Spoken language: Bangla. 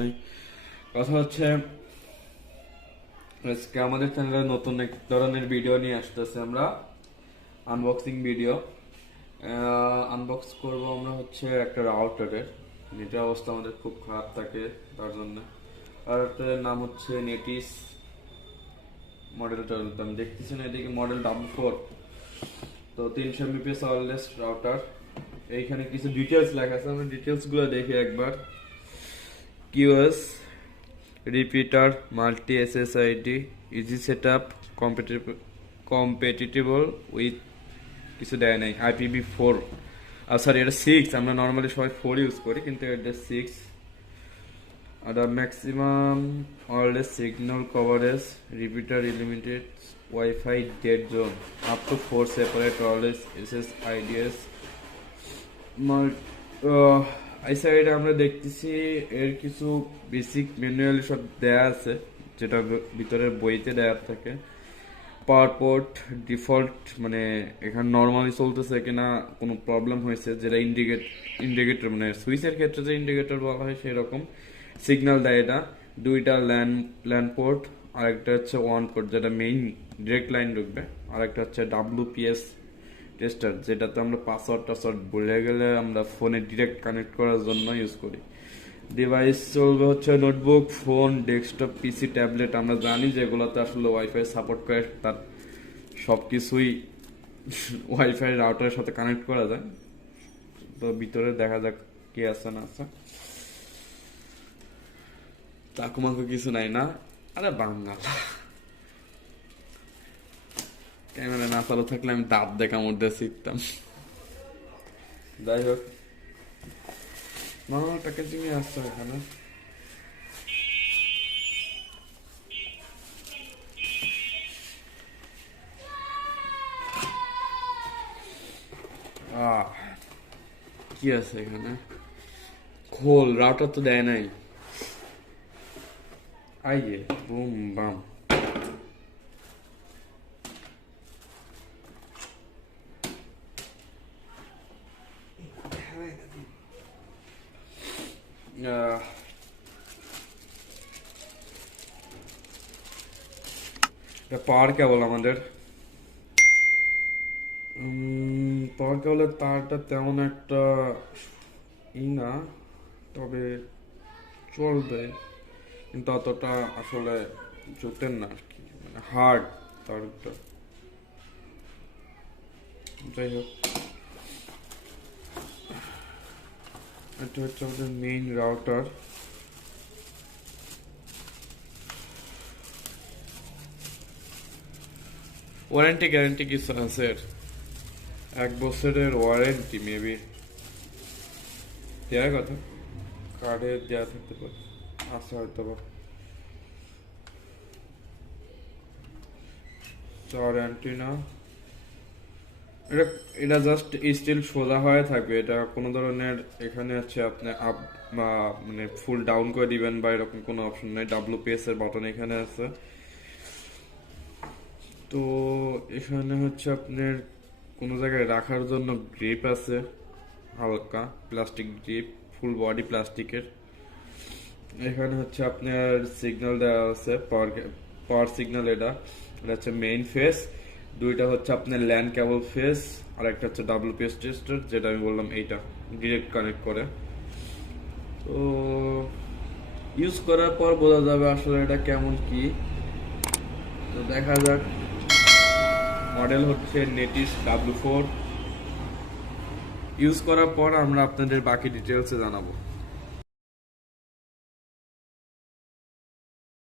নেই কথা হচ্ছে আজকে আমাদের চ্যানেলে নতুন এক ধরনের ভিডিও নিয়ে আসতেছে আমরা আনবক্সিং ভিডিও আনবক্স করব আমরা হচ্ছে একটা রাউটারের নেটের অবস্থা আমাদের খুব খারাপ থাকে তার জন্য রাউটারের নাম হচ্ছে নেটিস মডেলটা আমি দেখতেছি না এদিকে মডেল W4 তো 300 mbps ওয়্যারলেস রাউটার এইখানে কিছু ডিটেইলস লেখা আছে আমরা ডিটেইলস গুলো দেখি একবার QoS repeater multi SSID easy setup compatible with কিছু দেয় নাই IPv4 সরি এটা 6 আমরা নরমালি সবাই 4 ইউজ করি কিন্তু এটা 6 আর maximum wireless signal coverage repeater limited wifi dead zone up to 4 separate wireless SSIDs এই সাইডে আমরা দেখতেছি এর কিছু বেসিক ম্যানুয়াল সব দেয়া আছে যেটা ভিতরের বইতে দেয়া থাকে পাওয়ার পোর্ট ডিফল্ট মানে এখানে নরমালি চলতেছে কিনা কোনো প্রবলেম হয়েছে যেটা ইন্ডিকেটর মানে সুইচের ক্ষেত্রে যে ইন্ডিকেটর বলা হয় সেই রকম সিগন্যাল দেয় এটা দুইটা ল্যান্ড পোর্ট আর একটা হচ্ছে ওয়ান পোর্ট যেটা মেইন ডিরেক্ট লাইন ঢুকবে আর একটা হচ্ছে WPS টেস্টার যেটাতে আমরা পাসওয়ার্ড ভুলে গেলে আমরা ফোনে ডিরেক্ট কানেক্ট করার জন্য ইউজ করি ডিভাইস চলবে হচ্ছে নোটবুক ফোন ডেস্কটপ পিসি ট্যাবলেট আমরা জানি যেগুলোতে আসলে ওয়াইফাই সাপোর্ট করে তার সব কিছুই ওয়াইফাই রাউটারের সাথে কানেক্ট করা যায় তো ভিতরে দেখা যাক কি আছে না আছে তাকুমাকু কিছু নাই না আরে বাঙাল ক্যামেরা না চালু থাকলে আমি দাঁত দেখা মধ্যে শিখতাম যাই হোক প্যাকেজিংয়ে আসছে এখানে কি আছে এখানে খোল রাউটার তো দেয় নাই আইয়ে বুম বাম পাওয়ার কেবল আমাদের পাওয়ার কেবলের তারটা তেমন একটা না তবে চলবে কিন্তু অতটা আসলে জোটের না আর কি মানে হার্ড তারটা যাই হোক এটা হচ্ছে আমাদের মেইন রাউটার ওয়ারেন্টি গ্যারান্টি কিছু আছে 1 বছরের ওয়ারেন্টি মেবি দেওয়ার কথা কার্ডে দেওয়া থাকতে পারে আছে হয়তো বা ওয়ারেন্টি না এটা জাস্ট স্টিল সোজা হয়ে থাকবে এটা কোনো ধরনের এখানে আছে আপনি আপ মানে ফুল ডাউন করে দিবেন বা এরকম কোনো অপশন নেই WPS এর বাটন এখানে আছে তো এখানে হচ্ছে আপনার কোনো জায়গায় রাখার জন্য গ্রিপ আছে হালকা প্লাস্টিক গ্রিপ ফুল বডি প্লাস্টিকের এখানে হচ্ছে আপনার সিগন্যাল দেওয়া আছে পাওয়ার সিগন্যাল এটা হচ্ছে মেইন ফেস দুইটা হচ্ছে আপনার ল্যান্ড কেবল ফেস আর একটা হচ্ছে WPS টেস্টার যেটা আমি বললাম এইটা ডিরেক্ট কানেক্ট করে তো ইউজ করার পর বোঝা যাবে আসলে এটা কেমন কি তো দেখা যাক মডেল হচ্ছে নেটিস W4 ইউজ করার পর আমরা আপনাদের বাকি ডিটেলসে জানাবো